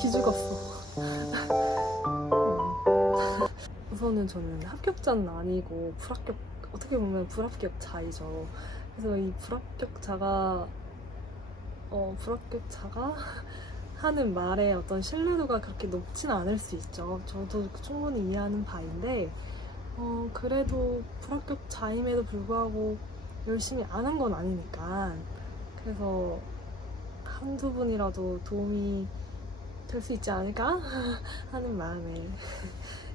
기죽었어. 우선은 저는 합격자는 아니고 어떻게 보면 불합격자이죠. 그래서 이 불합격자가 하는 말의 어떤 신뢰도가 그렇게 높진 않을 수 있죠. 저도 충분히 이해하는 바인데, 그래도 불합격자임에도 불구하고 열심히 안 한 건 아니니까. 그래서 한두 분이라도 도움이 될 수 있지 않을까 하는 마음에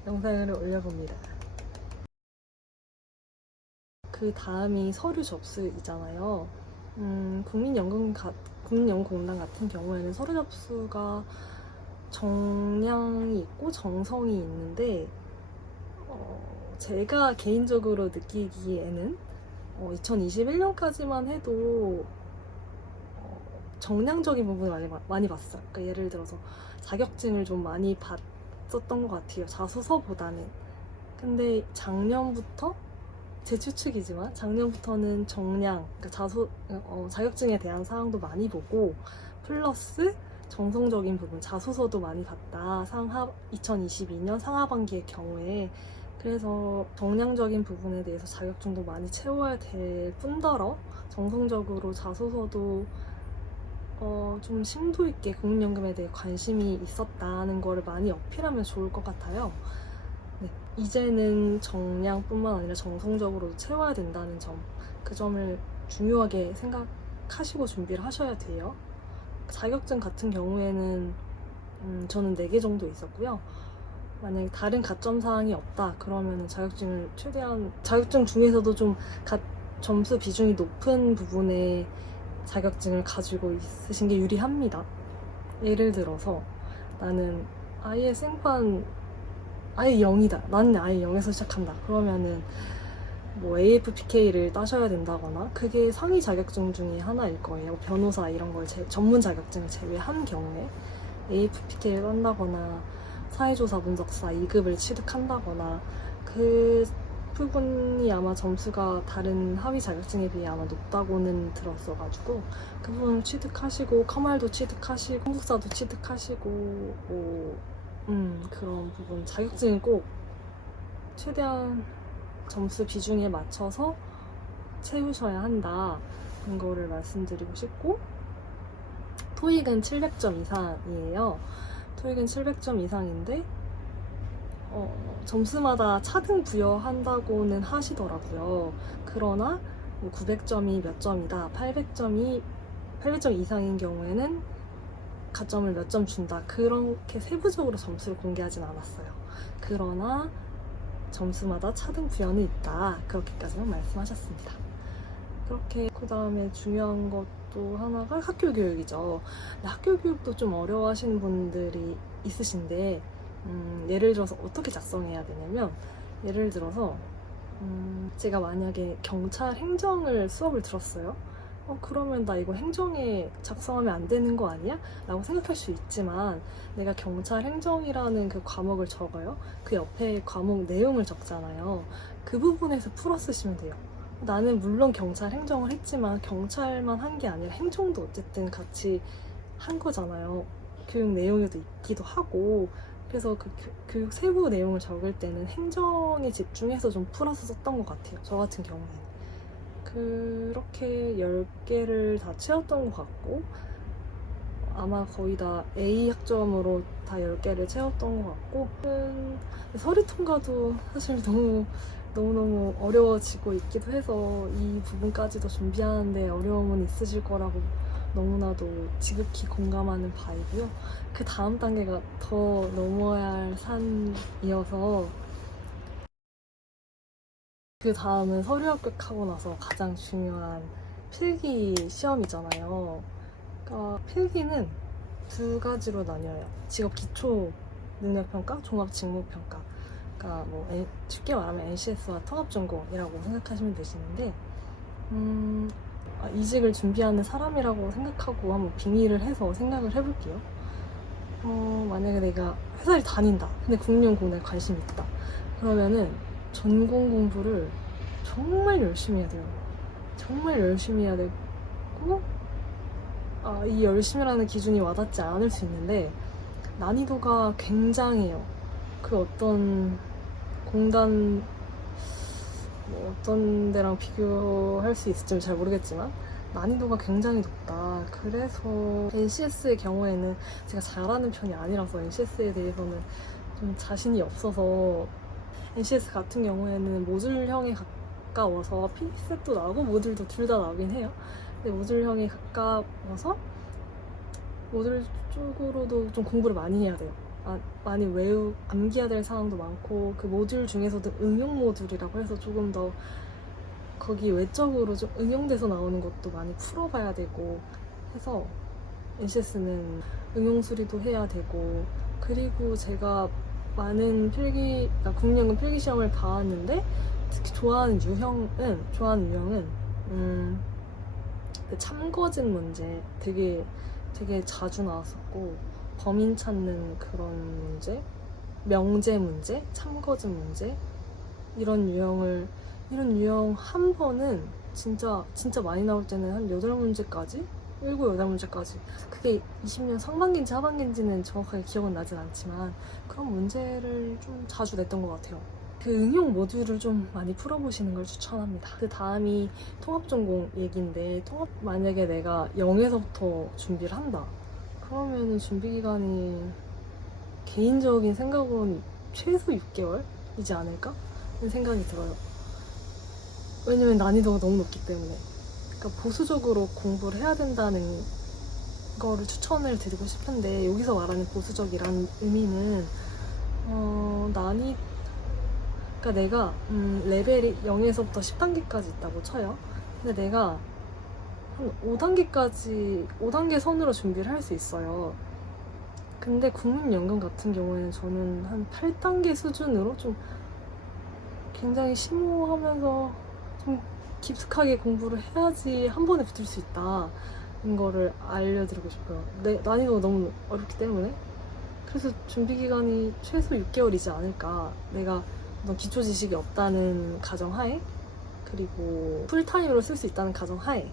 영상을 올려봅니다. 그 다음이 서류 접수이잖아요. 국민연금공단 같은 경우에는 서류 접수가 정량이 있고 정성이 있는데, 제가 개인적으로 느끼기에는 2021년까지만 해도 정량적인 부분을 많이 봤어요. 그러니까 예를 들어서 자격증을 좀 많이 봤었던 것 같아요. 자소서보다는. 근데 작년부터, 제 추측이지만 작년부터는 정량, 그러니까 자격증에 대한 사항도 많이 보고 플러스 정성적인 부분, 자소서도 많이 봤다. 2022년 상하반기의 경우에. 그래서 정량적인 부분에 대해서 자격증도 많이 채워야 될 뿐더러 정성적으로 자소서도 좀 심도 있게 국민연금에 대해 관심이 있었다는 거를 많이 어필하면 좋을 것 같아요. 네, 이제는 정량뿐만 아니라 정성적으로도 채워야 된다는 점, 그 점을 중요하게 생각하시고 준비를 하셔야 돼요. 자격증 같은 경우에는 저는 4개 정도 있었고요. 만약에 다른 가점 사항이 없다 그러면 자격증을 최대한, 자격증 중에서도 좀 점수 비중이 높은 부분에 자격증을 가지고 있으신 게 유리합니다. 예를 들어서 나는 아예 생판 아예 0이다. 나는 아예 0에서 시작한다. 그러면은 뭐 AFPK를 따셔야 된다거나, 그게 상위 자격증 중에 하나일 거예요. 변호사 이런 걸 전문 자격증을 제외한 경우에 AFPK를 딴다거나 사회조사 분석사 2급을 취득한다거나, 그 부분이 아마 점수가 다른 하위 자격증에 비해 아마 높다고는 들었어가지고 그 부분을 취득하시고, 커말도 취득하시고 한국사도 취득하시고, 그런 부분 자격증은 꼭 최대한 점수 비중에 맞춰서 채우셔야 한다, 그런 거를 말씀드리고 싶고, 토익은 700점 이상이에요. 토익은 700점 이상인데 점수마다 차등 부여한다고는 하시더라고요. 그러나 900점이 몇 점이다, 800점 이상인 경우에는 가점을 몇 점 준다, 그렇게 세부적으로 점수를 공개하진 않았어요. 그러나 점수마다 차등 부여는 있다, 그렇게까지만 말씀하셨습니다. 그렇게, 그 다음에 중요한 것도 하나가 학교 교육이죠. 학교 교육도 좀 어려워하시는 분들이 있으신데, 예를 들어서 어떻게 작성해야 되냐면, 예를 들어서 제가 만약에 경찰 행정을 수업을 들었어요. 그러면 나 이거 행정에 작성하면 안 되는 거 아니야? 라고 생각할 수 있지만, 내가 경찰 행정이라는 그 과목을 적어요. 그 옆에 과목 내용을 적잖아요. 그 부분에서 풀어 쓰시면 돼요. 나는 물론 경찰 행정을 했지만 경찰만 한 게 아니라 행정도 어쨌든 같이 한 거잖아요. 교육 내용에도 있기도 하고. 그래서 그 교육 세부 내용을 적을 때는 행정에 집중해서 좀 풀어서 썼던 것 같아요. 저 같은 경우에는. 그렇게 10개를 다 채웠던 것 같고, 아마 거의 다 A 학점으로 다 10개를 채웠던 것 같고, 서류 통과도 사실 너무너무 어려워지고 있기도 해서 이 부분까지도 준비하는데 어려움은 있으실 거라고 너무나도 지극히 공감하는 바이고요. 그 다음 단계가 더 넘어야 할 산이어서, 그 다음은 서류 합격하고 나서 가장 중요한 필기 시험이잖아요. 그러니까 필기는 2가지로 나뉘어요. 직업 기초 능력평가, 종합 직무평가. 그러니까 뭐 쉽게 말하면 NCS와 통합전공이라고 생각하시면 되시는데, 이직을 준비하는 사람이라고 생각하고 한번 빙의를 해서 생각을 해볼게요. 만약에 내가 회사를 다닌다. 근데 국민연금에 관심이 있다. 그러면은 전공 공부를 정말 열심히 해야 돼요. 정말 열심히 해야 되고, 이 열심이라는 기준이 와닿지 않을 수 있는데, 난이도가 굉장해요. 그 어떤 공단 뭐 어떤 데랑 비교할 수 있을지 잘 모르겠지만 난이도가 굉장히 높다. 그래서 NCS의 경우에는 제가 잘하는 편이 아니라서 NCS에 대해서는 좀 자신이 없어서 NCS 같은 경우에는 모듈형에 가까워서 PC셋도 나오고 모듈도 둘 다 나오긴 해요. 근데 모듈형에 가까워서 모듈 쪽으로도 좀 공부를 많이 해야 돼요. 많이 암기해야 될 사항도 많고 그 모듈 중에서도 응용 모듈이라고 해서 조금 더 거기 외적으로 좀 응용돼서 나오는 것도 많이 풀어봐야 되고 해서 NCS는 응용 수리도 해야 되고 그리고 제가 많은 국민연금 필기 시험을 봐왔는데 특히 좋아하는 유형은 그 참거짓 문제 되게 자주 나왔었고 범인 찾는 그런 문제, 명제 문제, 참거짓 문제 이런 유형 한 번은 진짜 많이 나올 때는 한 8문제까지 7, 8문제까지 그게 20년 상반기인지 하반기인지는 정확하게 기억은 나진 않지만 그런 문제를 좀 자주 냈던 것 같아요. 그 응용 모듈을 좀 많이 풀어보시는 걸 추천합니다. 그 다음이 통합전공 얘기인데 만약에 내가 0에서부터 준비를 한다. 그러면은 준비 기간이 개인적인 생각으로는 최소 6개월이지 않을까? 하는 생각이 들어요. 왜냐면 난이도가 너무 높기 때문에. 그러니까 보수적으로 공부를 해야 된다는 거를 추천을 드리고 싶은데 여기서 말하는 보수적이라는 의미는 그러니까 내가 레벨이 0에서부터 10단계까지 있다고 쳐요. 근데 내가 한 5단계 선으로 준비를 할 수 있어요. 근데 국민연금 같은 경우에는 저는 한 8단계 수준으로 좀 굉장히 심오하면서 좀 깊숙하게 공부를 해야지 한 번에 붙을 수 있다는 거를 알려드리고 싶어요. 난이도가 너무 어렵기 때문에. 그래서 준비 기간이 최소 6개월이지 않을까. 내가 어떤 기초 지식이 없다는 가정하에 그리고 풀타임으로 쓸 수 있다는 가정하에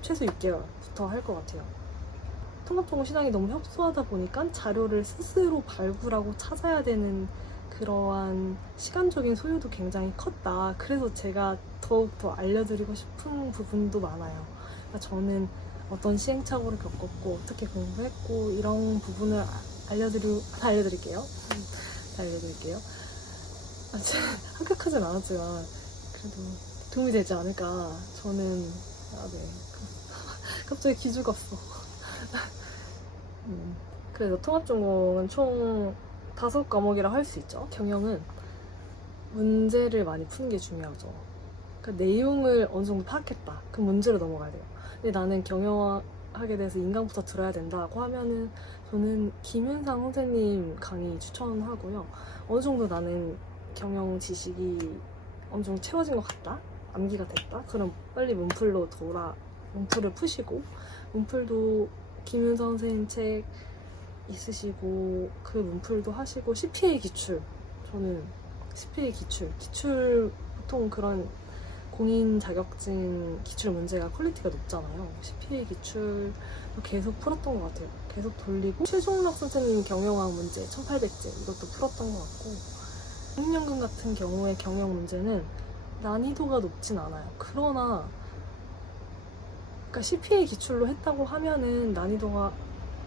최소 6개월부터 할 것 같아요. 통합전공 시장이 너무 협소하다 보니까 자료를 스스로 발굴하고 찾아야 되는 그러한 시간적인 소요도 굉장히 컸다. 그래서 제가 더욱더 알려드리고 싶은 부분도 많아요. 그러니까 저는 어떤 시행착오를 겪었고 어떻게 공부했고 이런 부분을 알려드릴게요. 알려드릴게요. 합격하진 않았지만 그래도 도움이 되지 않을까. 저는 갑자기 기죽었어. 그래서 통합전공은 총 5과목이라 할 수 있죠. 경영은 문제를 많이 푸는 게 중요하죠. 그러니까 내용을 어느 정도 파악했다. 그 문제로 넘어가야 돼요. 근데 나는 경영하게 돼서 인강부터 들어야 된다고 하면은 저는 김윤상 선생님 강의 추천하고요. 어느 정도 나는 경영 지식이 어느 정도 채워진 것 같다. 암기가 됐다. 그럼 빨리 문풀을 푸시고 문풀도 김윤상 선생님 책 있으시고 그 문풀도 하시고 CPA 기출 저는 CPA 기출 보통 그런 공인 자격증 기출 문제가 퀄리티가 높잖아요. CPA 기출 계속 풀었던 것 같아요. 계속 돌리고 최종락 선생님 경영학 문제 1800제 이것도 풀었던 것 같고 국민연금 같은 경우에 경영 문제는 난이도가 높진 않아요. 그러나 그러니까 CPA 기출로 했다고 하면은 난이도가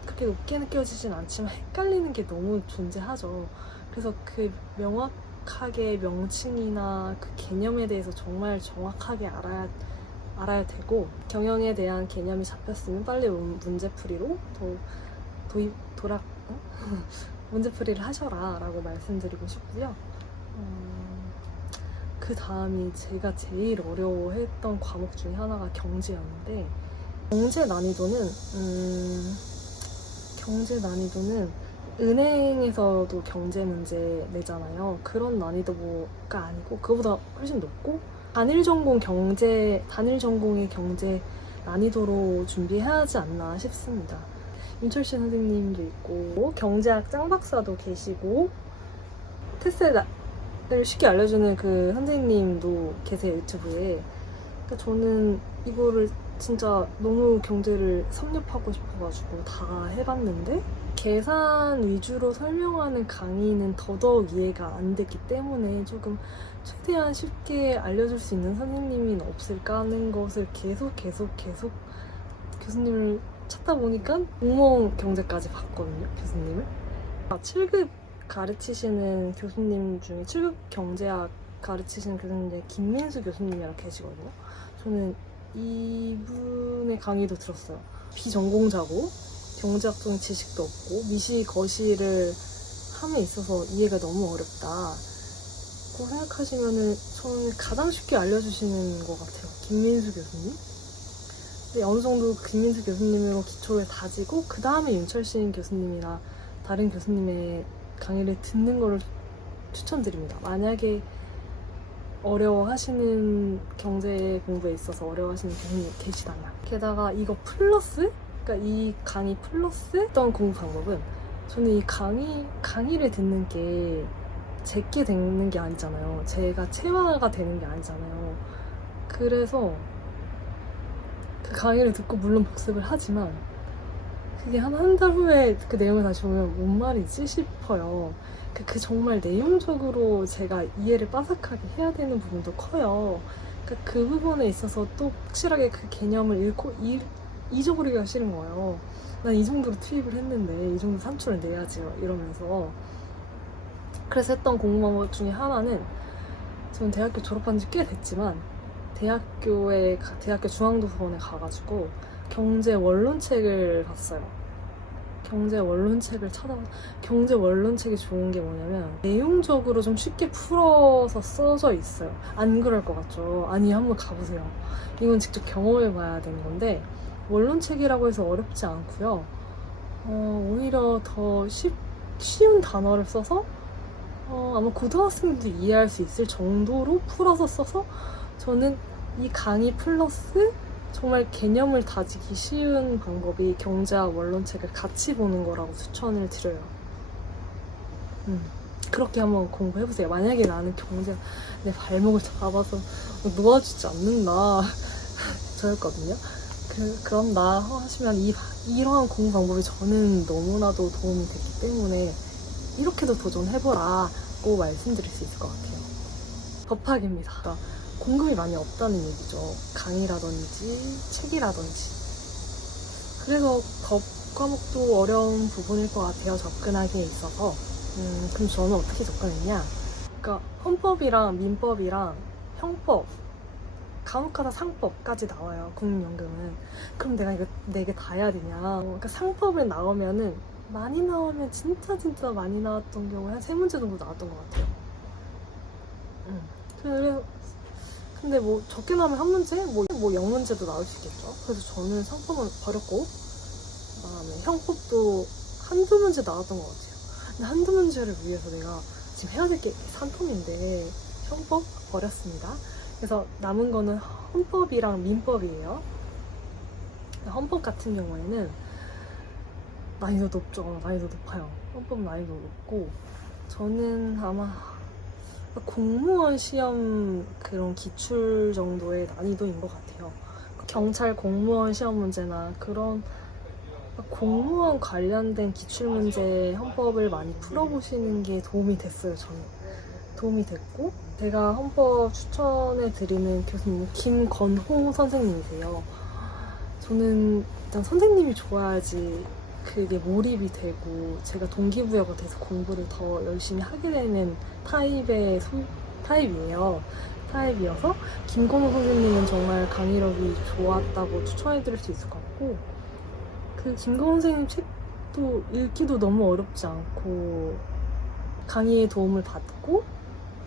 그렇게 높게 느껴지진 않지만 헷갈리는 게 너무 존재하죠. 그래서 그 명확하게 명칭이나 그 개념에 대해서 정말 정확하게 알아야 되고 경영에 대한 개념이 잡혔으면 빨리 문제풀이로 문제풀이를 하셔라 라고 말씀드리고 싶고요. 그 다음이 제가 제일 어려워했던 과목 중에 하나가 경제였는데 경제 난이도는 은행에서도 경제 문제 내잖아요. 그런 난이도가 아니고 그거보다 훨씬 높고 단일 전공의 경제 난이도로 준비해야 하지 않나 싶습니다. 윤철씨 선생님도 있고 경제학 짱박사도 계시고 테스트를 쉽게 알려주는 그 선생님도 계세요, 유튜브에. 그러니까 저는 이거를 진짜 너무 경제를 섭렵하고 싶어가지고 다 해봤는데 계산 위주로 설명하는 강의는 더더욱 이해가 안 됐기 때문에 조금 최대한 쉽게 알려줄 수 있는 선생님이 없을까 하는 것을 계속 교수님을 찾다 보니까 공무원 경제까지 봤거든요, 교수님을. 7급 가르치시는 교수님 중에 7급 경제학 가르치시는 교수님 중에 김민수 교수님이랑 계시거든요. 저는 이분의 강의도 들었어요. 비전공자고 경제학적인 지식도 없고 미시거시를 함에 있어서 이해가 너무 어렵다 고 생각하시면은 저는 가장 쉽게 알려주시는 것 같아요. 김민수 교수님. 근데 어느 정도 김민수 교수님으로 기초를 다지고 그 다음에 윤철신 교수님이나 다른 교수님의 강의를 듣는 거를 추천드립니다. 만약에 어려워하시는 경제 공부에 있어서 어려워하시는 교수님이 계시다면. 게다가 이거 플러스, 그러니까 이 강의 플러스 어떤 공부 방법은 저는 이 강의를 듣는 게 제게 되는 게 아니잖아요. 제가 체화가 되는 게 아니잖아요. 그래서 그 강의를 듣고 물론 복습을 하지만 그게 한 달 후에 그 내용을 다시 보면 뭔 말이지 싶어요. 그 정말 내용적으로 제가 이해를 빠삭하게 해야 되는 부분도 커요. 그 부분에 있어서 또 확실하게 그 개념을 잃고 잊어버리기가 싫은 거예요. 난 이 정도로 투입을 했는데 이 정도 산출을 내야지 이러면서. 그래서 했던 공부 방법 중에 하나는 저는 대학교 졸업한 지 꽤 됐지만 대학교 중앙도서관에 가가지고 경제 원론책을 봤어요. 경제 원론책을 경제 원론책이 좋은 게 뭐냐면 내용적으로 좀 쉽게 풀어서 써져 있어요. 안 그럴 것 같죠? 아니, 한번 가보세요. 이건 직접 경험해 봐야 되는 건데 원론책이라고 해서 어렵지 않고요. 오히려 더 쉬운 단어를 써서 아마 고등학생도 이해할 수 있을 정도로 풀어서 써서 저는 이 강의 플러스 정말 개념을 다지기 쉬운 방법이 경제학 원론책을 같이 보는 거라고 추천을 드려요. 그렇게 한번 공부해보세요. 만약에 나는 경제학 내 발목을 잡아서 놓아주지 않는다 저였거든요. 그런다 하시면 이러한 공부 방법이 저는 너무나도 도움이 됐기 때문에 이렇게도 도전해보라고 말씀드릴 수 있을 것 같아요. 법학입니다. 그러니까 공급이 많이 없다는 얘기죠. 강의라든지 책이라든지. 그래서 법 과목도 어려운 부분일 것 같아요. 접근하기에 있어서. 그럼 저는 어떻게 접근했냐? 그러니까 헌법이랑 민법이랑 형법, 간혹가다 상법까지 나와요. 국민연금은. 그럼 내가 이거 4개 다 해야 되냐? 그러니까 상법을 많이 나오면 진짜 많이 나왔던 경우에 한 3문제 정도 나왔던 것 같아요. 그래서 근데 뭐 적게 나오면 1문제? 뭐 0문제도 나올 수 있겠죠. 그래서 저는 상법은 버렸고 그다음에 형법도 한두 문제 나왔던 것 같아요. 근데 한두 문제를 위해서 내가 지금 해야 될 게 산통인데 형법 버렸습니다. 그래서 남은 거는 헌법이랑 민법이에요. 헌법 같은 경우에는 난이도 높죠. 난이도 높아요. 헌법 난이도 높고 저는 아마 공무원 시험 그런 기출 정도의 난이도인 것 같아요. 경찰 공무원 시험 문제나 그런 공무원 관련된 기출 문제 헌법을 많이 풀어보시는 게 도움이 됐어요. 저는 도움이 됐고 제가 헌법 추천해 드리는 교수님은 김건호 선생님이세요. 저는 일단 선생님이 좋아야지 그게 몰입이 되고 제가 동기부여가 돼서 공부를 더 열심히 하게 되는 타입이어서 김건호 선생님은 정말 강의력이 좋았다고 추천해드릴 수 있을 것 같고 그 김건호 선생님 책도 읽기도 너무 어렵지 않고 강의의 도움을 받고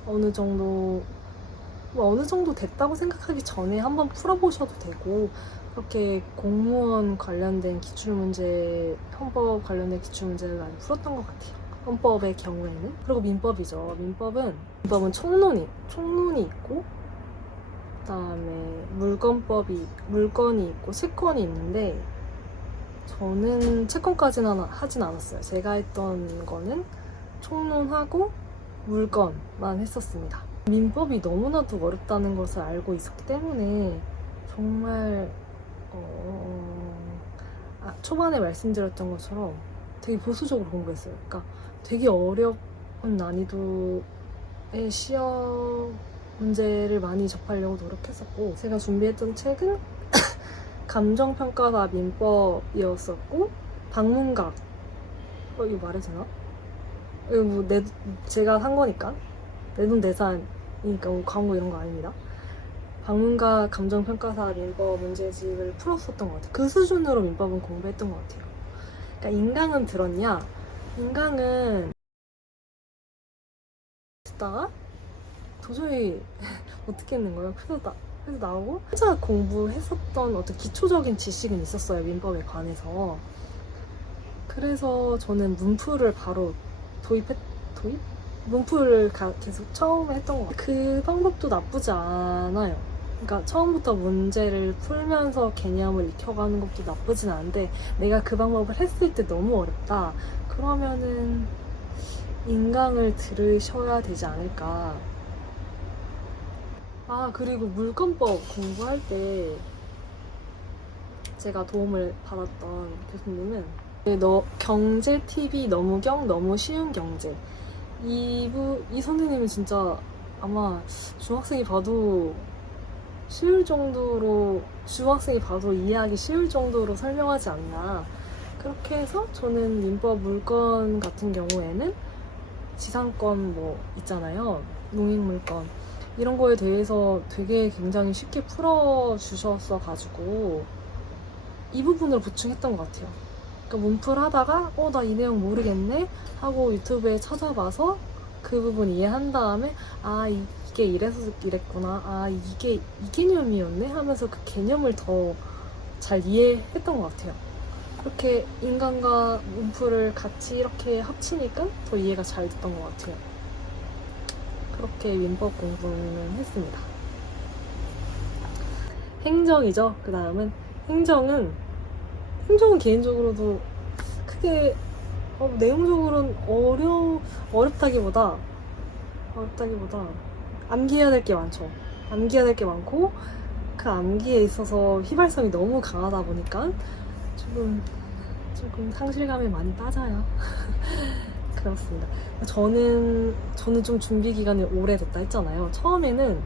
어느 정도 됐다고 생각하기 전에 한번 풀어보셔도 되고 그렇게 공무원 관련된 기출문제, 헌법 관련된 기출문제를 많이 풀었던 것 같아요. 헌법의 경우에는. 그리고 민법이죠. 민법은 총론이 있고 그다음에 물건이 있고 채권이 있는데 저는 채권까지는 하진 않았어요. 제가 했던 거는 총론하고 물건만 했었습니다. 민법이 너무나도 어렵다는 것을 알고 있었기 때문에 정말 초반에 말씀드렸던 것처럼 되게 보수적으로 공부했어요. 그러니까 되게 어려운 난이도의 시험 문제를 많이 접하려고 노력했었고, 제가 준비했던 책은 감정평가사 민법이었었고, 방문각, 이거 말해도 되나? 이거 뭐 제가 산 거니까 내돈내산이니까 뭐 광고 이런 거 아닙니다. 방문각 감정평가사 민법 문제집을 풀었었던 것 같아요. 그 수준으로 민법은 공부했던 것 같아요. 그러니까 인강은 들었냐? 인강은 듣다가 도저히 못 듣겠는 거예요. 그래서 나오고 혼자 공부했었던 어떤 기초적인 지식은 있었어요. 민법에 관해서. 그래서 저는 문풀을 바로 문풀을 계속 처음에 했던 것 같아요. 그 방법도 나쁘지 않아요. 그러니까 처음부터 문제를 풀면서 개념을 익혀가는 것도 나쁘진 않은데, 내가 그 방법을 했을 때 너무 어렵다 그러면은 인강을 들으셔야 되지 않을까. 그리고 물권법 공부할 때 제가 도움을 받았던 교수님은 경제 TV 너무 쉬운 경제, 이 선생님은 진짜 아마 중학생이 봐도 이해하기 쉬울 정도로 설명하지 않나. 그렇게 해서 저는 민법 물권 같은 경우에는 지상권 있잖아요. 농익물권. 이런 거에 대해서 되게 굉장히 쉽게 풀어주셨어가지고 이 부분을 보충했던 것 같아요. 그러니까 문풀 하다가 나 이 내용 모르겠네 하고 유튜브에 찾아봐서 그 부분 이해한 다음에 이게 이래서 이랬구나, 이게 이 개념이었네 하면서 그 개념을 더 잘 이해했던 것 같아요. 그렇게 인간과 문풀을 같이 이렇게 합치니까 더 이해가 잘 됐던 것 같아요. 그렇게 민법 공부는 했습니다. 행정이죠. 그 다음은 행정은 개인적으로도 크게 내용적으로는 어렵다기보다 암기해야 될 게 많죠. 암기해야 될 게 많고, 그 암기에 있어서 휘발성이 너무 강하다 보니까 조금 상실감에 많이 빠져요. 그렇습니다. 저는 좀 준비 기간이 오래됐다 했잖아요. 처음에는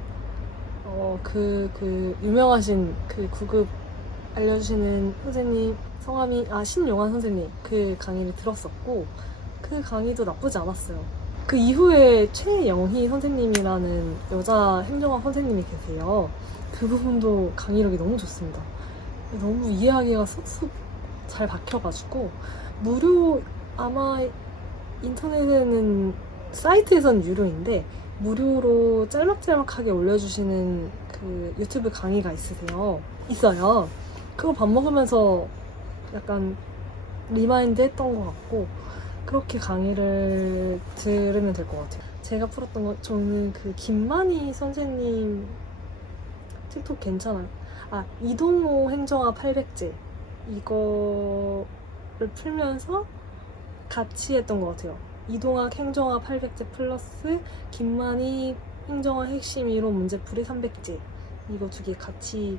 유명하신 그 9급 알려주시는 선생님, 성함이 신용환 선생님, 그 강의를 들었었고, 그 강의도 나쁘지 않았어요. 그 이후에 최영희 선생님이라는 여자 행정학 선생님이 계세요. 그 부분도 강의력이 너무 좋습니다. 너무 이해하기가 쏙쏙 잘 박혀가지고, 아마 인터넷에는, 사이트에서는 유료인데 무료로 짤막짤막하게 올려주시는 그 유튜브 강의가 있어요. 그거 밥 먹으면서 약간 리마인드 했던 것 같고, 그렇게 강의를 들으면 될 것 같아요. 제가 풀었던 거, 저는 그 김만희 선생님 틱톡 괜찮아요. 이동호 행정학 800제 이거를 풀면서 같이 했던 것 같아요. 이동학 행정학 800제 플러스 김만희 행정학 핵심 이론 문제풀이 300제, 이거 두 개 같이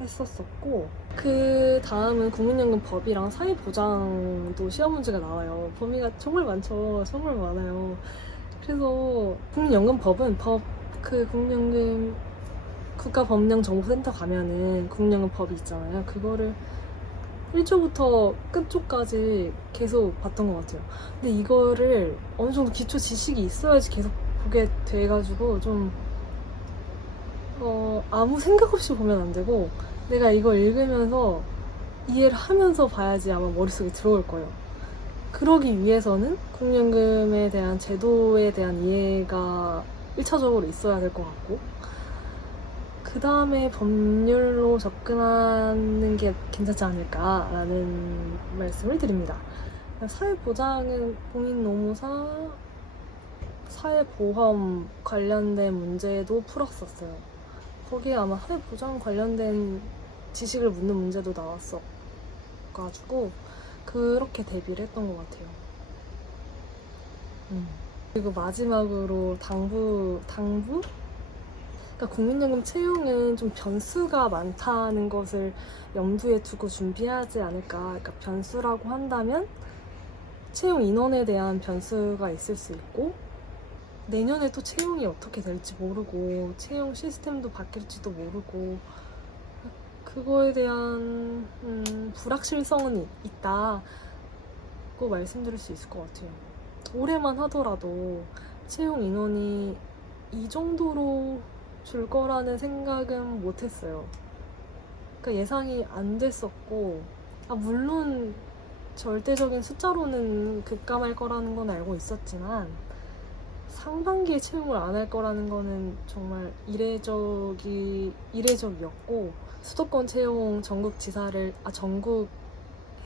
했었었고, 그 다음은 국민연금 법이랑 사회보장도 시험 문제가 나와요. 범위가 정말 많죠. 정말 많아요. 그래서 국민연금법은 국민연금 국가법령정보센터 가면은 국민연금 법이 있잖아요. 그거를 1조부터 끝조까지 계속 봤던 것 같아요. 근데 이거를 어느 정도 기초 지식이 있어야지 계속 보게 돼가지고 좀 아무 생각 없이 보면 안 되고, 내가 이걸 읽으면서 이해를 하면서 봐야지 아마 머릿속에 들어올 거예요. 그러기 위해서는 국민연금에 대한 제도에 대한 이해가 1차적으로 있어야 될 것 같고, 그 다음에 법률로 접근하는 게 괜찮지 않을까라는 말씀을 드립니다. 사회보장은 본인노무사, 사회보험 관련된 문제도 풀었었어요. 거기에 아마 사회보장 관련된 지식을 묻는 문제도 나왔어가지고 그렇게 대비를 했던 것 같아요. 그리고 마지막으로 당부 그러니까 국민연금 채용은 좀 변수가 많다는 것을 염두에 두고 준비하지 않을까. 그러니까 변수라고 한다면 채용 인원에 대한 변수가 있을 수 있고, 내년에 또 채용이 어떻게 될지 모르고 채용 시스템도 바뀔지도 모르고 그거에 대한 불확실성은 있다고 말씀드릴 수 있을 것 같아요. 올해만 하더라도 채용 인원이 이 정도로 줄 거라는 생각은 못했어요. 그러니까 예상이 안 됐었고, 물론 절대적인 숫자로는 급감할 거라는 건 알고 있었지만 상반기에 채용을 안 할 거라는 거는 정말 이례적이었고, 수도권 채용 전국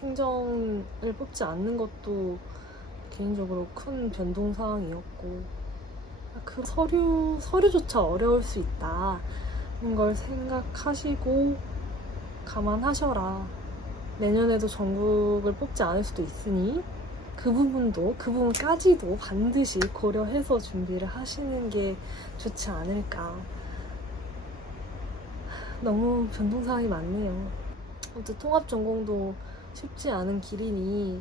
행정을 뽑지 않는 것도 개인적으로 큰 변동 사항이었고, 그 서류조차 어려울 수 있다는 걸 생각하시고 감안하셔라. 내년에도 전국을 뽑지 않을 수도 있으니 그 부분까지도 반드시 고려해서 준비를 하시는 게 좋지 않을까. 너무 변동사항이 많네요. 아무튼 통합전공도 쉽지 않은 길이니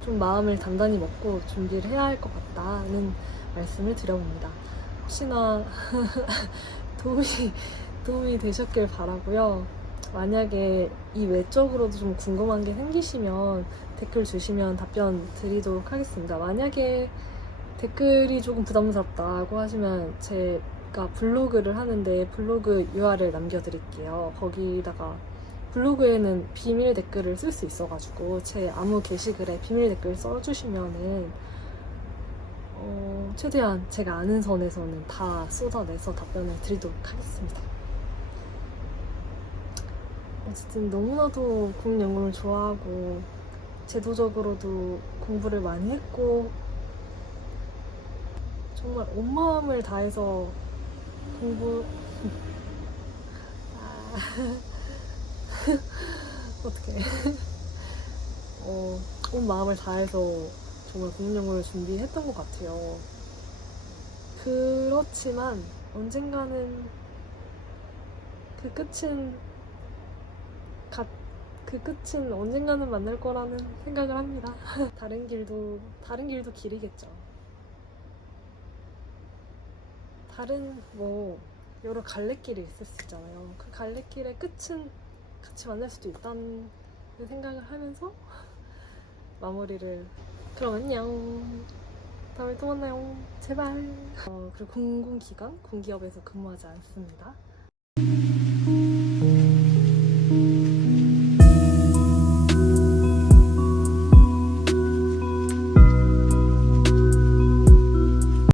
좀 마음을 단단히 먹고 준비를 해야 할 것 같다는 말씀을 드려봅니다. 혹시나 도움이 되셨길 바라고요. 만약에 이 외적으로도 좀 궁금한 게 생기시면 댓글 주시면 답변 드리도록 하겠습니다. 만약에 댓글이 조금 부담스럽다고 하시면 제가 블로그를 하는데 블로그 URL 남겨드릴게요. 거기다가 블로그에는 비밀 댓글을 쓸 수 있어가지고 제 아무 게시글에 비밀 댓글 써주시면은 최대한 제가 아는 선에서는 다 쏟아내서 답변을 드리도록 하겠습니다. 어쨌든 너무나도 국민연금을 좋아하고 제도적으로도 공부를 많이 했고 정말 온 마음을 다해서 어떡해. 온 마음을 다해서 정말 국민연금을 준비했던 것 같아요. 그렇지만 언젠가는 그 끝은 언젠가는 만날 거라는 생각을 합니다. 다른 길도 길이겠죠. 다른 여러 갈래길이 있을 수 있잖아요. 그 갈래길의 끝은 같이 만날 수도 있다는 생각을 하면서 마무리를. 그럼 안녕. 다음에 또 만나요. 제발. 그리고 공기업에서 근무하지 않습니다.